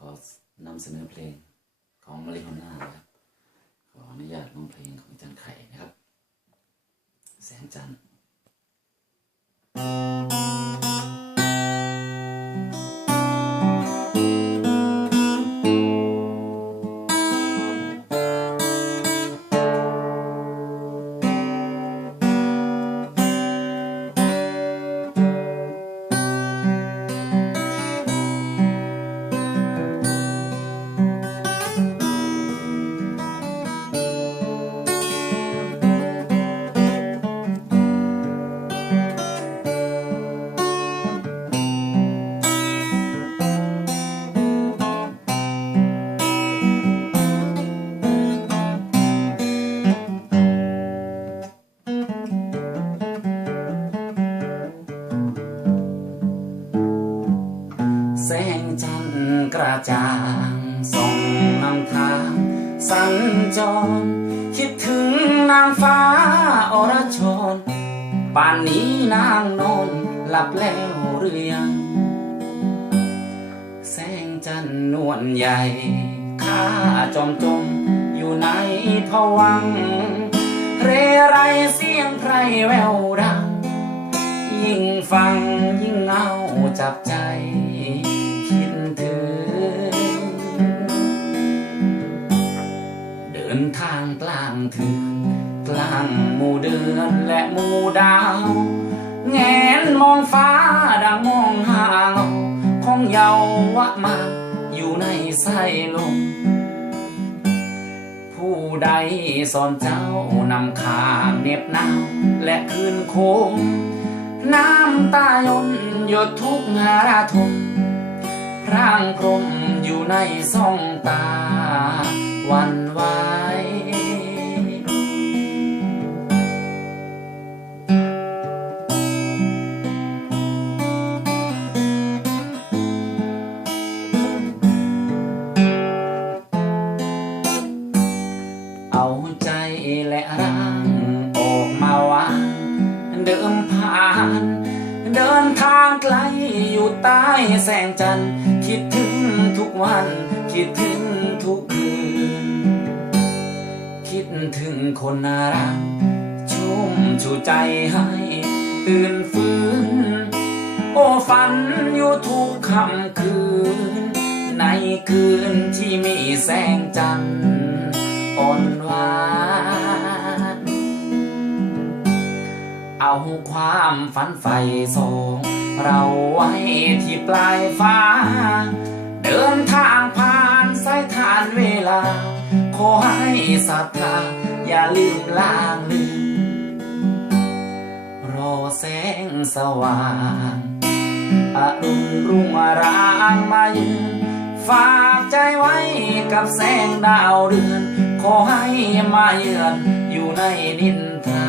ขอนำเสนอเพลงของมาริโฮน่านะครับขออนุญาตร้องเพลงของจันไข่นะครับ แสงจันทร์ ระจ่างส่องนำทางสัญจร คิดถึงนางฟ้าอรชรป่านนี้นางนอนหลับแล้วหรือยัง แสงจันทร์นวลใหญ่ข้าจอมจมอยู่ในผวัง เรไรเสียงไพรแววดัง ยิ่งฟังยิ่งเงาจับใจ กลางถึงกลางหมู่เดือนและหมู่ดาวแงนมองฟ้าดังมองหางของเยาวะมาอยู่ในสายลมผู้ใดสอนเจ้านำขางเหน็บหนาวและคืนโคมน้ำตายนหยดทุกหาราทมพร่างพรมอยู่ในซ่องตาวันวา ลอยู่ใต้แสงจันทร์คิดถึงทุกวัน คิดถึงทุกคืน คิดถึงคนน่ารัก ชุ่มชูใจให้ ตื่นฟื้น โอ้ฝันอยู่ทุกค่ำคืน ในคืนที่มีแสงจันทร์อ่อนหวานเอาความฝันใฝ่ส่ง เราไว้ที่ปลายฟ้า เดินทางผ่านสายทานเวลา ขอให้ศรัทธาอย่าลืมลางลืมรอแสงสว่างอรุณรุ่งรางมาเยือนฝากใจไว้กับแสงดาวเดือน ขอให้มาเยือนอยู่ในนินทา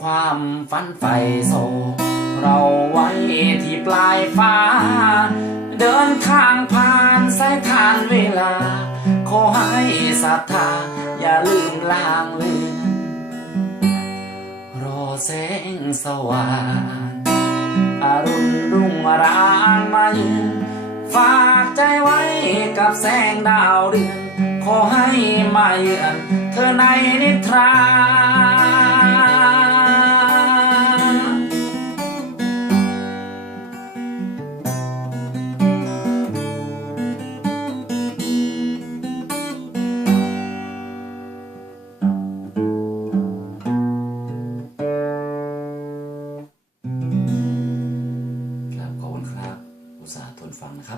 ความฝันใฝ่โศกเราไว้ที่ปลายฟ้า เดินทางผ่านสายทานเวลา ขอให้ศรัทธา อย่าลืมลางเลือนรอแสงสว่างอรุณรุ่งรางมาเยือนฝากใจไว้กับแสงดาวเดือน ขอให้มาเยือนเธอในนิทรา